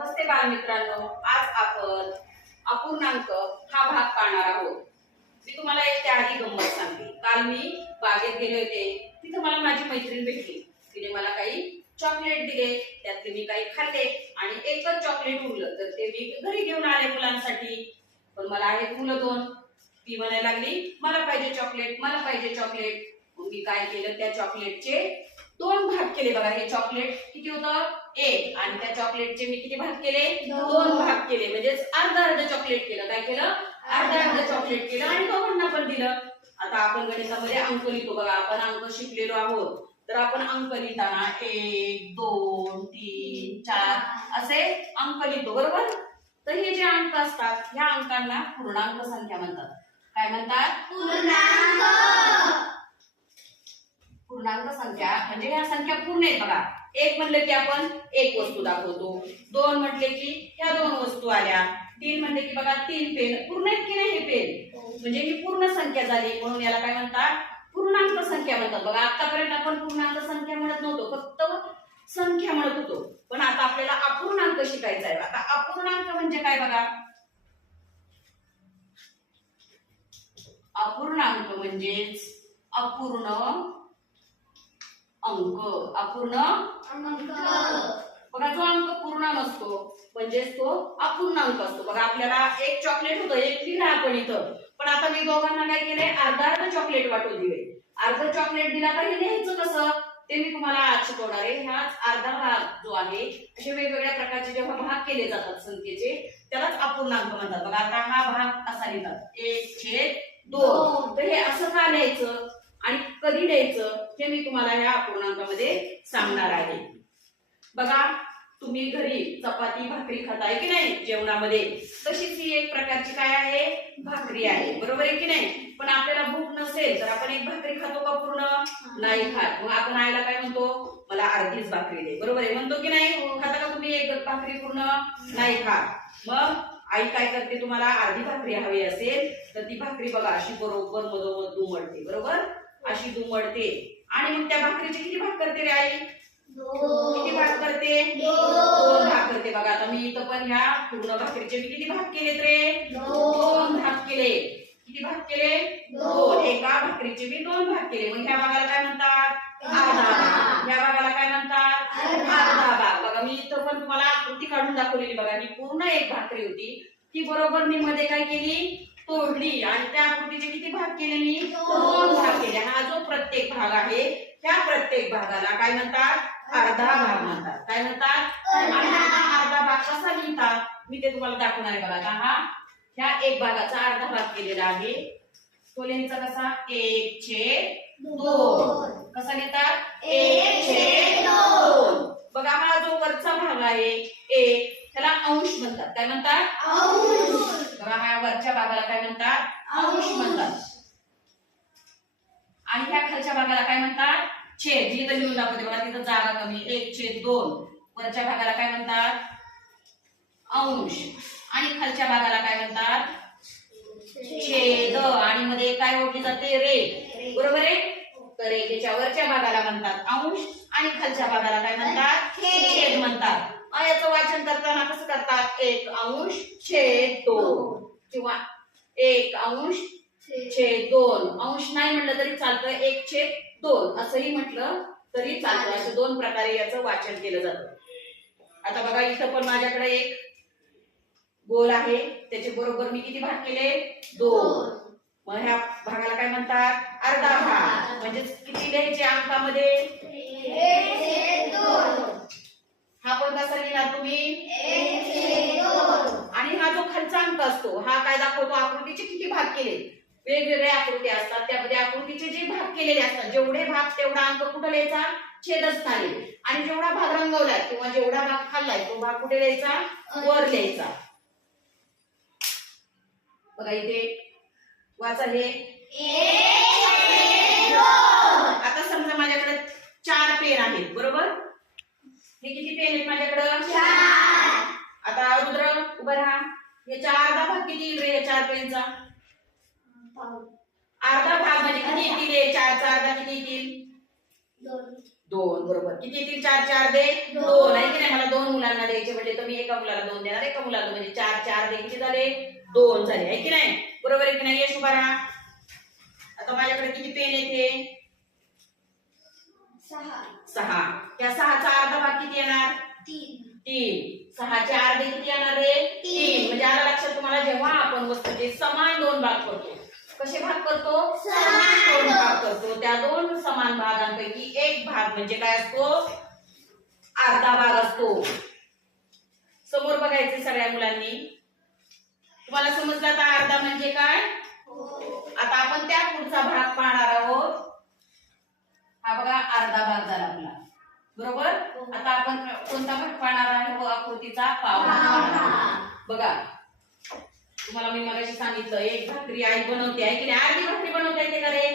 नमस्ते बालमित्रांनो. आज आपण अपूर्णांक हा भाग पाहणार आहोत. मी तुम्हाला एक त्याआधी गंमत सांगते. काल मी बागेत गेले होते. तिथं मला माझी मैत्रीण भेटली. तिने मला काही चॉकलेट दिले. त्यातले मी काही खाल्ले आणि एकच चॉकलेट उरलं. तर ते मी घरी घेऊन आले मुलांसाठी. पण मला आहेत मुलं दोन. ती म्हणायला लागली मला पाहिजे चॉकलेट मला पाहिजे चॉकलेट मग मी काय केलं? त्या चॉकलेटचे दोन भाग केले बघा हे चॉकलेट किती होतं? एक. आणि त्या चॉकलेटचे मी किती भाग केले? दोन. दोन भाग केले. म्हणजे अर्ध अर्ध चॉकलेट केलं. काय केलं? अर्ध अर्ध चॉकलेट केलं. आणि दोघांना पण दिलं. आता आपण गणितामध्ये अंक लिहितो बघा. आपण अंक शिकलेलो आहोत. तर आपण अंक लिहिताना एक दोन तीन चार असे अंक लिहितो. बरोबर? तर हे जे अंक असतात ह्या अंकांना पूर्णांक संख्या म्हणतात. काय म्हणतात? पूर्णांक. पूर्णांक संख्या म्हणजे ह्या संख्या पूर्ण आहेत बघा. एक म्हणलं की आपण एक वस्तू दाखवतो. दोन म्हटले की ह्या दोन वस्तू आल्या. तीन म्हणले की बघा तीन पेन पूर्ण आहेत की नाही हे पेन म्हणजे ही पूर्ण संख्या झाली. म्हणून याला काय म्हणतात? पूर्णांक संख्या म्हणतात. बघा आतापर्यंत आपण पूर्णांक संख्या म्हणत नव्हतो. फक्त संख्या म्हणत होतो. पण आता आपल्याला अपूर्णांक शिकायचा आहे. आता अपूर्णांक म्हणजे काय बघा? अपूर्णांक म्हणजेच अपूर्ण अंक. अपूर्ण? बघा जो अंक पूर्ण नसतो म्हणजेच तो अपूर्णांक असतो. बघा आपल्याला एक चॉकलेट होतं एक दिलं आपण इथं. पण आता मी दोघांना काय केलंय? अर्धा अर्ध चॉकलेट वाटून दिले अर्ध चॉकलेट दिला तर हे लिहायचं कसं? ते मी तुम्हाला आज शिकवणार आहे. ह्याच अर्धा भाग जो आहे असे वेगवेगळ्या प्रकारचे जेव्हा भाग केले जातात संख्येचे त्यालाच अपूर्णांक म्हणतात. बघा आता हा भाग असा लिहितात. एक छेद दोन. तर हे असं का लिहायचं आणि कधी लिहायचं हे मी तुम्हाला ह्या अपूर्णांकामध्ये सांगणार आहे. बघा तुम्ही घरी चपाती भाकरी खाताय की नाही जेवणामध्ये? तशीच ही एक प्रकारची काय आहे? भाकरी आहे. बरोबर आहे की नाही? पण आपल्याला भूक नसेल तर आपण एक भाकरी खातो का पूर्ण? नाही खात. मग आपण आईला काय म्हणतो? मला अर्धीच भाकरी दे. बरोबर आहे? म्हणतो की नाही? खाता का तुम्ही एक भाकरी पूर्ण? नाही खात. मग आई काय करते तुम्हाला? अर्धी भाकरी हवी असेल तर ती भाकरी बघा अशी बरोबर मधोमध दुमडते बरोबर? अशी दुमडते आणि मग त्या भाकरीचे किती भाग करते रे आई? किती भाग करते? दोन. भाग करते. बघा आता मी इथं पण ह्या पूर्ण भाकरीचे मी किती भाग केलेत रे? दोन. भाग केले. किती भाग केले? दोन. एका भाकरीचे मी दोन भाग केले. मग ह्या भागाला काय म्हणतात? अर्धा भाग ह्या भागाला काय म्हणतात? अर्धा भाग बघा मी इथं पण तुम्हाला आकृती काढून दाखवलेली. बघा ही पूर्ण एक भाकरी होती. ती बरोबर मी मध्ये काय केली? तोडली. आणि त्या आकृतीचे किती भाग केले मी? दोन भाग केले. हा जो प्रत्येक भाग आहे त्या प्रत्येक भागाला काय म्हणतात? अर्धा भाग म्हणतात. काय म्हणतात? अर्धा. भाग कसा लिहितात मी ते तुम्हाला दाखवणार आहे बघा. आता हा ह्या एक भागाचा अर्धा भाग केलेला आहे. तो लिहायचा कसा? एक छेद दोन. कसा लिहितात? एक छेद दोन. बघा हा जो वरचा भाग आहे अंश म्हणतात. काय म्हणतात? बघा हा वरच्या भागाला काय म्हणतात? अंश म्हणतात. आणि ह्या खालच्या भागाला काय म्हणतात? छेद. जी इथं लिहून दाखवते बघा तिथं जागा कमी. एक छेद दोन. वरच्या भागाला काय म्हणतात? अंश आणि खालच्या भागाला काय म्हणतात? छेद. आणि मध्ये काय ओढली जाते? रे बरोबर आहे? तर वरच्या भागाला म्हणतात अंश आणि खालच्या भागाला काय म्हणतात? छेद म्हणतात. याचं वाचन करताना कसं करतात एक अंश छेद दोन. किंवा एक अंश छेद दोन. अंश नाही म्हटलं तरी चालतं एक छेद दोन. असंही म्हटलं तरी चालतं असं दोन प्रकारे याचं वाचन केलं जातं. आता बघा इथं पण माझ्याकडे एक गोल आहे. त्याचे बरोबर मी किती भाग केले? दोन. मग ह्या भागाला काय म्हणतात? अर्धा भाग. म्हणजे किती लिहायचे अंकामध्ये? हा पण कसा लिहिला तुम्ही? आणि हा जो खालचा अंक असतो हा काय दाखवतो? आकृतीचे किती भाग केले? वेगवेगळ्या आकृती असतात. त्यामध्ये आकृतीचे जे भाग केलेले असतात जेवढे भाग तेवढा अंक कुठं लिहायचा? छेदस्थानी आणि जेवढा भाग रंगवलाय किंवा जेवढा भाग खाल्लाय तो भाग कुठे लिहायचा? वर लिहायचा. बघा इथे. वाचा हे. आता समजा माझ्याकडे चार पेन आहेत बरोबर? हे किती पेन आहेत माझ्याकडं? आता रुद्र उभं राहा. याचा अर्धा भाग किती येईल रे या चार पेनचा? अर्धा भाग म्हणजे किती येतील हे? चारचा अर्धा किती येतील? दोन. बरोबर. किती येतील? चार चार दे. दोन. आहे की नाही? मला दोन मुलांना द्यायचे म्हणजे तर मी एका मुलाला दोन देणार एका मुलाला. म्हणजे चार चार दे किती झाले. दोन झाले. आहे की नाही? बरोबर आहे की नाही? यश उभा राहा. आता माझ्याकडे किती पेन येते सहा. त्या सहाचा अर्धा भाग किती येणार? तीन. सहाचे अर्धे किती येणार रे? तीन. म्हणजे आलं लक्षात तुम्हाला जेव्हा आपण वस्तूचे समान दोन भाग करतो कसे भाग करतो? दोन भाग करतो. त्या दोन समान भागांपैकी एक भाग म्हणजे काय असतो? अर्धा भाग असतो. समोर बघायचे सगळ्या मुलांनी. तुम्हाला समजलं आता अर्धा म्हणजे काय? आता आपण त्या पुढचा भाग पाहणार आहोत. हा बघा अर्धा भाग झाला आपला बरोबर? आता आपण कोणता भाग पाहणार आहे आकृतीचा पाव बघा. तुम्हाला मी मगाशी सांगितलं एक भाकरी आई बनवते आहे की नाही? अर्धी भाकरी बनवता येते का रे?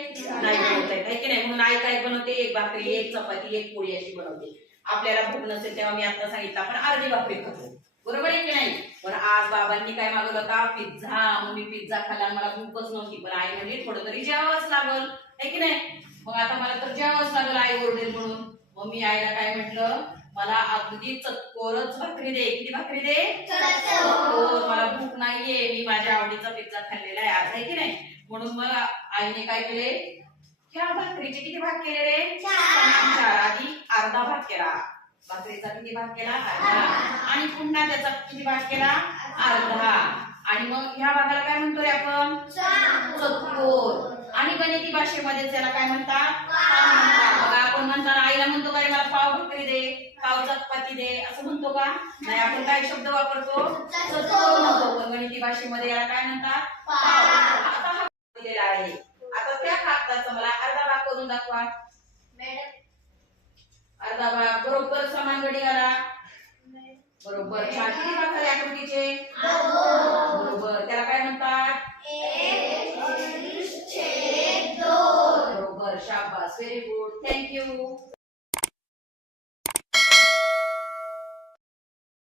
नाही बनवता येत आहे की नाही? म्हणून आई काय बनवते? एक भाकरी एक चपाती एक पोळी अशी बनवते. आपल्याला भूक नसेल तेव्हा मी आता सांगितलं आपण अर्धी भाकरी खातो. बरोबर आहे की नाही? पण आज बाबांनी काय मागवलं होता? पिझ्झा. मग मी पिझ्झा खाल्ला मला भूकच नव्हती पण आई म्हणजे थोडं तरी जेवावंच लागल. आहे की नाही? मग आता मला तर जेवावंच लागल आई ओरडेल म्हणून. मग मी आईला काय म्हटलं मला अगदी चतकोरच भाकरी दे. किती भाकरी दे? मला भूक नाहीये. मी माझ्या आवडीचा पिझ्झा खाल्लेला आहे. आज आहे की नाही? म्हणून मग आईने काय केले? ह्या भाकरीचे किती भाग केले रे? चार. आधी अर्धा भाग केला. भाकरीचा किती भाग केला? अर्धा. आणि पुन्हा त्याचा किती भाग केला? अर्धा. आणि मग ह्या भागाला काय म्हणतो रे आपण? चतकोर आणि गणिती भाषेमध्ये त्याला काय म्हणतात? आपण म्हणताना आईला म्हणतो का रे मला पाव भाकरी दे पाव चपाती दे असं म्हणतो का? नाही आपण काय शब्द वापरतो. म्हणतो गणिती भाषेमध्ये याला काय म्हणतात? आता हा दिलेला आहे. आता त्या कागदाचा मला अर्धा भाग करून दाखवा. अर्धा भाग. बरोबर समान गडी आला बरोबर. छान किती भाग झाले आकृतीचे?